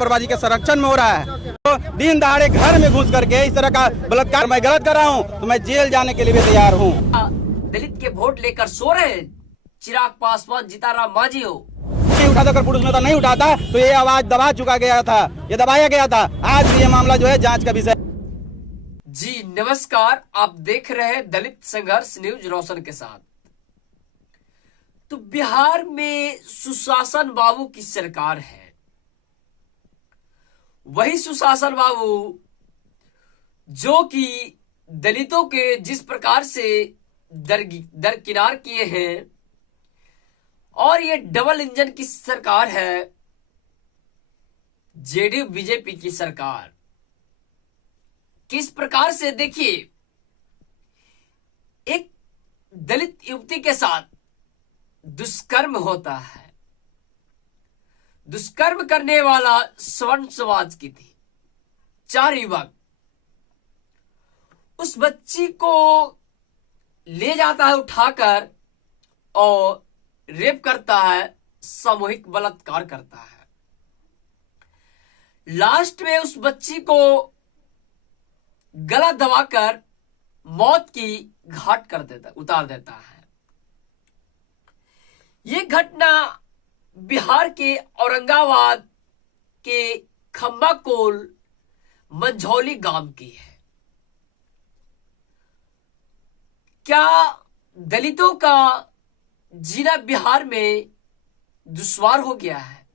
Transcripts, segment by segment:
बर्बादी के संरक्षण में हो रहा है। तो दिन दहाड़े घर में घुस करके इस तरह का बलात्कार मैं गलत कर रहा हूँ तो मैं जेल जाने के लिए भी तैयार हूँ। दलित के वोट लेकर सो रहे चिराग पासवान, जीतनराम मांझी हो नहीं उठाता, अगर पुरुष नेता नहीं उठाता तो ये आवाज दबा चुका गया था, ये दबाया गया था। आज भी ये मामला जो है जांच का विषय। जी नमस्कार, आप देख रहे हैं दलित संघर्ष न्यूज रोशन के साथ। तो बिहार में सुशासन बाबू की सरकार है। वही सुशासन बाबू जो कि दलितों के जिस प्रकार से दरकिनार किए हैं, और ये डबल इंजन की सरकार है, जेडीयू बीजेपी की सरकार। किस प्रकार से देखिए, एक दलित युवती के साथ दुष्कर्म होता है। दुष्कर्म करने वाला स्वर्ण समाज की थी। 4 युवक उस बच्ची को ले जाता है उठाकर और रेप करता है, सामूहिक बलात्कार करता है। लास्ट में उस बच्ची को गला दबाकर मौत की घाट उतार देता है। ये घटना बिहार के औरंगाबाद के खम्बाकोल मंझौली गांव की है। क्या दलितों का जीना बिहार में दुश्वार हो गया है?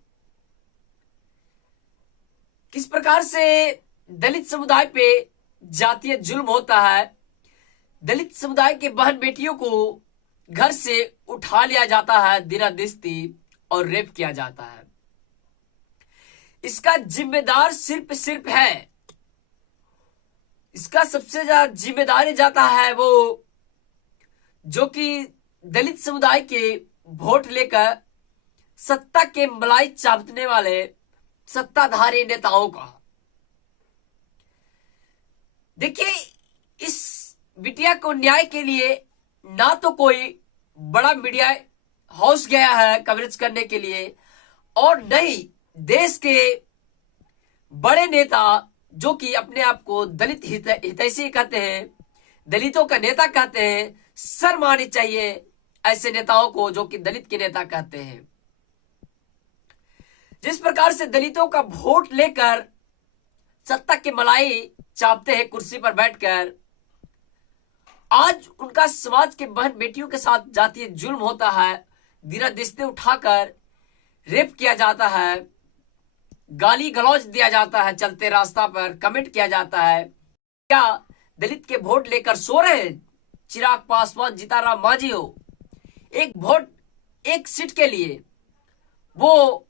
किस प्रकार से दलित समुदाय पे जातीय जुल्म होता है? दलित समुदाय के बहन बेटियों को घर से उठा लिया जाता है दिनादिस्ती और रेप किया जाता है। इसका जिम्मेदार सिर्फ है, इसका सबसे ज्यादा जिम्मेदारी जाता है वो जो कि दलित समुदाय के वोट लेकर सत्ता के मलाई चाटने वाले सत्ताधारी नेताओं का। देखिए, इस बिटिया को न्याय के लिए ना तो कोई बड़ा मीडिया हाउस गया है कवरेज करने के लिए, और नहीं देश के बड़े नेता जो कि अपने आप को दलित हितैषी कहते हैं, दलितों का नेता कहते हैं। शर्म आनी चाहिए ऐसे नेताओं को जो कि दलित के नेता कहते हैं। जिस प्रकार से दलितों का वोट लेकर सत्ता के मलाई चापते हैं कुर्सी पर बैठकर, आज उनका समाज के बहन बेटियों के साथ जातीय जुल्म होता है। दिनादिस्ते उठाकर रेप किया जाता है, गाली गलौज दिया जाता है, चलते रास्ता पर कमेंट किया जाता है। क्या दलित के वोट लेकर सो रहे चिराग पासवान, जीतनराम मांझी हो? एक वोट एक सीट के लिए वो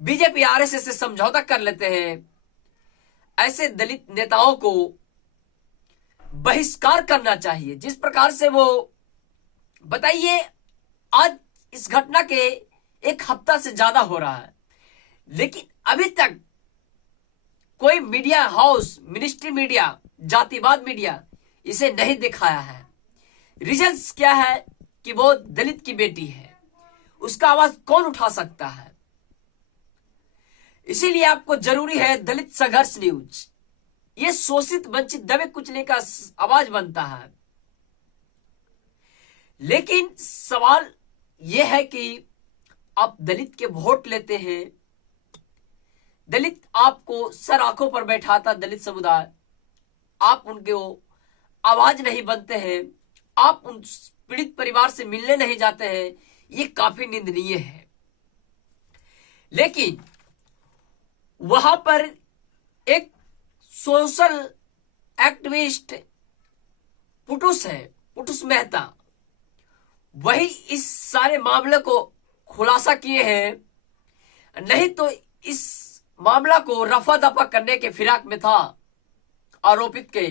बीजेपी आरएसएस से समझौता कर लेते हैं। ऐसे दलित नेताओं को बहिष्कार करना चाहिए। जिस प्रकार से वो बताइए, आज इस घटना के 1 हफ्ता से ज्यादा हो रहा है, लेकिन अभी तक कोई मीडिया हाउस, मिनिस्ट्री मीडिया, जातिवाद मीडिया इसे नहीं दिखाया है। रीजंस क्या है कि वो दलित की बेटी है, उसका आवाज कौन उठा सकता है? इसीलिए आपको जरूरी है दलित संघर्ष न्यूज, ये शोषित वंचित दबे कुचले का आवाज बनता है। लेकिन सवाल यह है कि आप दलित के वोट लेते हैं, दलित आपको सर आंखों पर बैठाता दलित समुदाय, आप उनके आवाज नहीं बनते हैं, आप उन पीड़ित परिवार से मिलने नहीं जाते हैं, ये काफी निंदनीय है। लेकिन वहां पर एक सोशल एक्टिविस्ट पुटुस है, पुटुस मेहता, वही इस सारे मामले को खुलासा किए हैं। नहीं तो इस मामला को रफा दफा करने के फिराक में था आरोपित के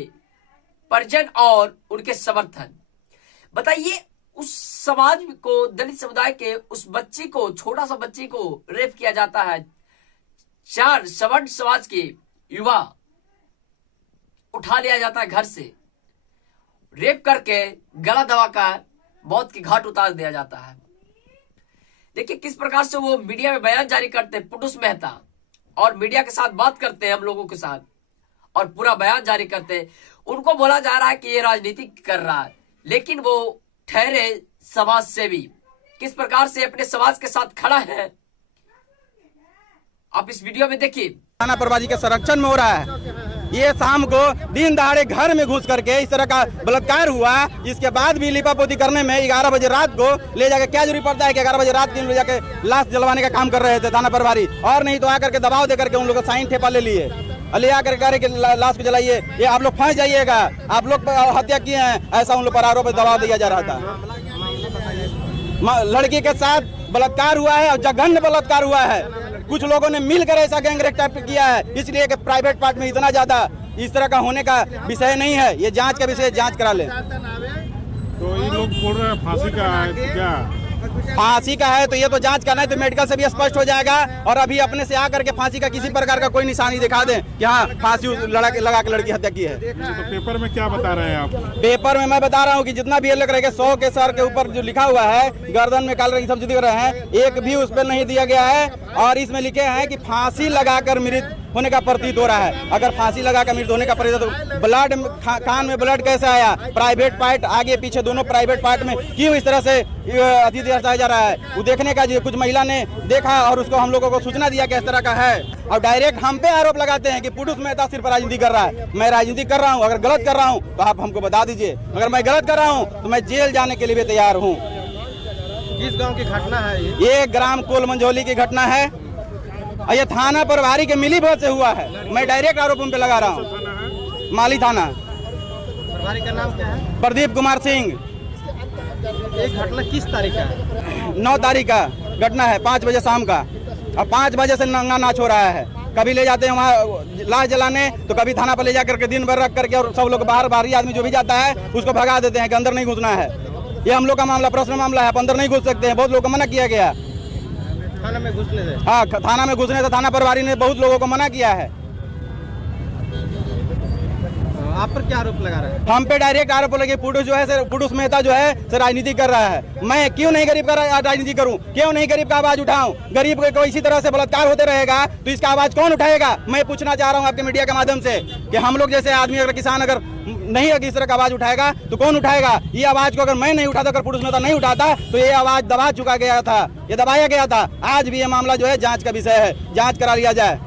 परिजन और उनके समर्थन। बताइए, उस समाज को, दलित समुदाय के उस बच्ची को, छोटा सा बच्ची को रेप किया जाता है। 4 सवर्ण समाज के युवा उठा लिया जाता है घर से, रेप करके गला दबाकर मौत की घाट उतार दिया जाता है। देखिए किस प्रकार से वो मीडिया में बयान जारी करते पुटुस मेहता और मीडिया के साथ बात करते हैं हम लोगों के साथ और पूरा बयान जारी करते हैं, उनको बोला जा रहा है कि ये राजनीति कर रहा है, लेकिन वो ठहरे समाज सेवी। किस प्रकार से अपने समाज के साथ खड़ा है आप इस वीडियो में देखिए। थाना प्रभारी के संरक्षण में हो रहा है। ये शाम को दिन दहाड़े घर में घुस करके इस तरह का बलात्कार हुआ। इसके बाद भी लिपापोती करने में 11 बजे रात को ले जाके क्या जरूरी पड़ता है कि 11 बजे रात को ले जाके लाश जलवाने का काम कर रहे थे थाना प्रभारी, और नहीं तो आकर के दबाव देकर के उन लोग का साइन ठेपा ले लिए, ले आकर के लाश को जलाइए, ये आप लोग फंस जाइएगा, आप लोग हत्या किए हैं, ऐसा उन लोग पर आरोप दबाव दिया जा रहा था। लड़की के साथ बलात्कार हुआ है और जघन्य बलात्कार हुआ है। कुछ लोगों ने मिलकर ऐसा गैंगरेप टाइप किया है, इसलिए कि प्राइवेट पार्ट में इतना ज्यादा इस तरह का होने का विषय नहीं है, ये जांच का विषय, जांच करा ले। तो ये लोग बोल रहे हैं फांसी का है, क्या फांसी का है? तो ये तो जांच करना है, तो मेडिकल से भी स्पष्ट हो जाएगा। और अभी अपने से आकर के फांसी का किसी प्रकार का कोई निशानी दिखा दें कि हाँ फांसी लगा के लड़की हत्या की है। तो पेपर में क्या बता रहे हैं आप? पेपर में मैं बता रहा हूँ कि जितना भी ये लोग रहेगा 100 के सर के ऊपर जो लिखा हुआ है, गर्दन में काले रंग सब जो दिख रहे हैं, एक भी उस पर नहीं दिया गया है। और इसमें लिखे हैं कि फांसी लगाकर मृत होने का प्रतीत हो रहा है। अगर फांसी लगाकर मृत होने का प्रतीत, तो ब्लड कान में ब्लड कैसे आया? प्राइवेट पार्ट आगे पीछे दोनों प्राइवेट पार्ट में क्यों इस तरह से अति दर्शाया जा रहा है? वो देखने का कुछ महिला ने देखा और उसको हम लोगों को सूचना दिया कि इस तरह का है, और डायरेक्ट हम पे आरोप लगाते हैं कि पुरुष मेहता सिर्फ राजनीति कर रहा है। मैं राजनीति कर रहा हूँ, अगर गलत कर रहा हूँ तो आप हमको बता दीजिए। अगर मैं गलत कर रहा हूँ तो मैं जेल जाने के लिए भी तैयार हूँ। किस गांव की घटना है ये ग्राम कोल मंझोली की घटना है और ये थाना प्रभारी के मिलीभगत से हुआ है। मैं डायरेक्ट आरोप उन पे लगा रहा हूँ। माली थाना। प्रभारी का नाम क्या है? प्रदीप कुमार सिंह। एक घटना किस तारीख का है? 9 तारीख का घटना है, 5 बजे शाम का। और 5 बजे से नंगा नाच हो रहा है। कभी ले जाते हैं वहाँ लाश जलाने, तो कभी थाना पर ले जा करके दिन भर रख करके, और सब लोग बाहरी आदमी जो भी जाता है उसको भगा देते हैं कि अंदर नहीं घुसना है। ये हम लोग का मामला, पर्सनल मामला है, आप अंदर नहीं घुस सकते हैं। बहुत लोगों को मना किया गया थाना में घुसने से। हाँ, थाना में घुसने से थाना प्रभारी ने बहुत लोगों को मना किया है। आप पर क्या आरोप लगा रहे हैं? हम पे डायरेक्ट आरोप लगे पुरुष जो है, पुरुष मेहता जो है राजनीति कर रहा है। मैं क्यों नहीं गरीब का राजनीति करूं? क्यों नहीं गरीब का आवाज उठाऊं? गरीब को इसी तरह से बलात्कार होते रहेगा तो इसका आवाज कौन उठाएगा? मैं पूछना चाह रहा हूं आपके मीडिया के माध्यम से कि हम लोग जैसे आदमी, अगर किसान अगर नहीं इस तरह का आवाज उठाएगा तो कौन उठाएगा? ये आवाज को अगर मैं नहीं उठाता, अगर पुरुष नेता नहीं उठाता, तो ये आवाज दबा चुका गया था, ये दबाया गया था। आज भी ये मामला जो है जांच का विषय है, जांच करा लिया जाए।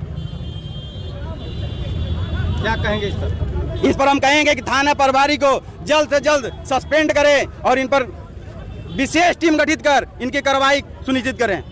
क्या कहेंगे इस पर हम कहेंगे कि थाना प्रभारी को जल्द से जल्द सस्पेंड करें और इन पर विशेष टीम गठित कर इनकी कार्रवाई सुनिश्चित करें।